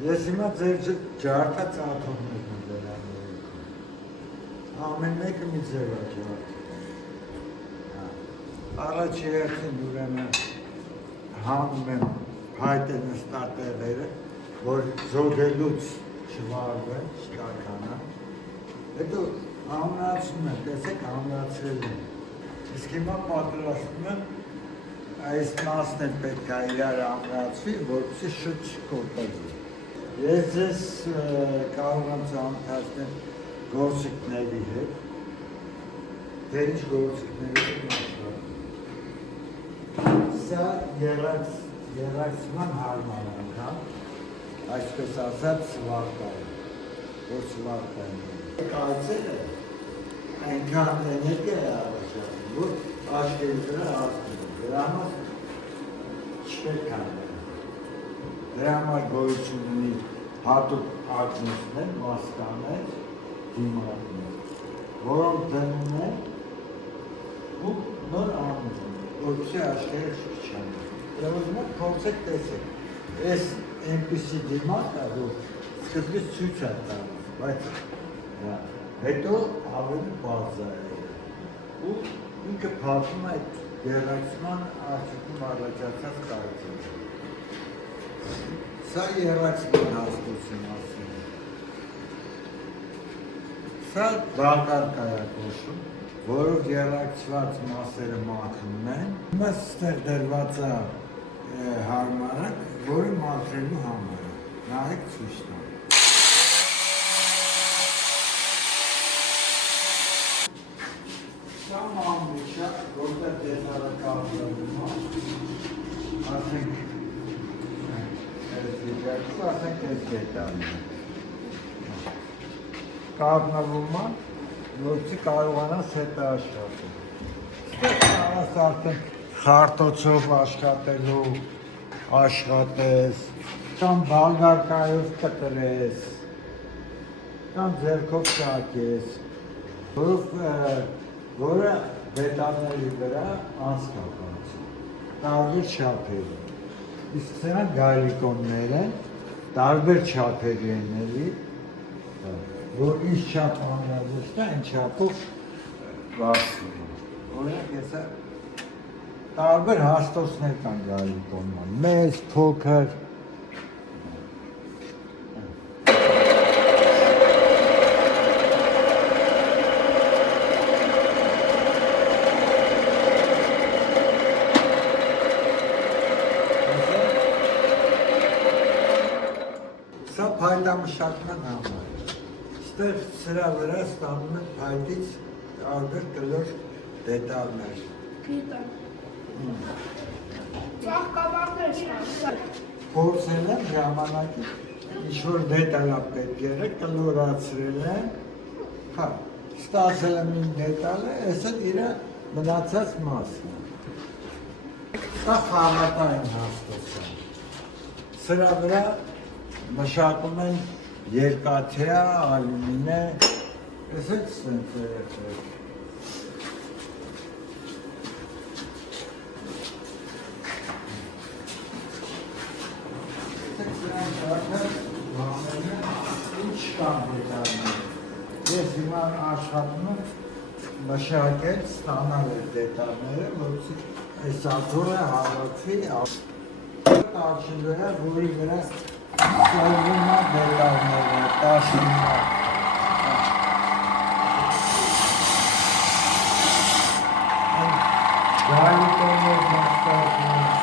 Ես հիմա ձեր ջարդած աթոմներն եմ վերանորոգում։ Ամեն մեկը մի ձև է ջարդում։ Առաջի հերթին ուրեմն հանում եմ փայտե նստատեղերը, որ զոդելուց չվարվեն, չկականա։ Հետո ամրացնում եմ, տեսեք ամրացրել եմ։ Իսկ հիմա պատրաստում եմ այս մասն էլ պետք է իրար ամրացվի, որպեսզի շուտ չկոտրվի։ Ես ձեզ կարող եմ ծանոթացնել գործիքների հետ։ Դե ինչ գործիքների հետ աշխատում։ Սա եռակցման հարմարանքան, այսպես ասած սվարտային, որ սվարտային։ Կայցերը այնքան էներգիա է առաջանում, որ աչքերի վրա ազդում է։ Դրա համար չպետք է անել։ Դրա համար գոյություն ունի հատուկ ակնիկներ, մասկաներ, դիմակներ, որոնք դնում են ու նոր անում են, որպեսզի աչքերը չփչանան։ Դրա համար փորձեք տեսեք, այս այնպիսի դիմակ է, որ սկզբից ցույց է տալիս, բայց հետո ավելի բարձ է ու ինքը փոխում է այդ եռակցման արդյունքում առաջացած կարծիքը։ Սա եռակցման հաստոցի մասին է։ Սա վակարկա է կոչվում, որով եռակցված մասերը մաքրում են։ Հիմա ստեղ դրված է հարմարանք, որը մաքրելու համար է։ Նայեք ցույց տամ։ Սա մամուշա, որտեղ դետալը կազմվում է, ասենք այս դետալն է։ Կազմվում է, որպեսզի կարողանաս հետը աշխատել։ Ստեղ արդեն խարտոցով աշխատելու աշխատես, կամ բալգարկայով կտրես, կամ ձեռքով շակես, որը դետալների վրա անցկացած է, տարբեր չափերի։ Իսկ սրանք գալիկոններ են, տարբեր չափերի են էլի, որ ինչ չափ անհրաժեշտ է, այն չափով բացվում է։ Օրինակ եսա տարբեր հաստոցներ կան գալիկոնման, մեծ, փոքր, փայտամշակման համար։ Ստեղ սրա վրա ստանում են փայտից տարբեր կլոր դետալներ։ Ծաղկաբարներ չկան։ Փորձել եմ ժամանակի ինչ-որ դետալա պետք եղել, կլորացրել եմ, ստացել եմ իմ դետալը, այս էլ իր մնացած մասն է։ Սա խառատային հաստոց է։ Սրա վրա մշակում են երկաթյա, ալյումինե, ես էլ սենց է եղել։ Ինչ կան դետալներ։ Ես հիմա աշխատում եմ մշակել, ստանալ այդ դետալները, որպեսզի այս աթոռը հավաքվի տարչի վրա, որի վրա սորվում է դետալները, տաշվում է։ Գալիկոններ մաստարկում։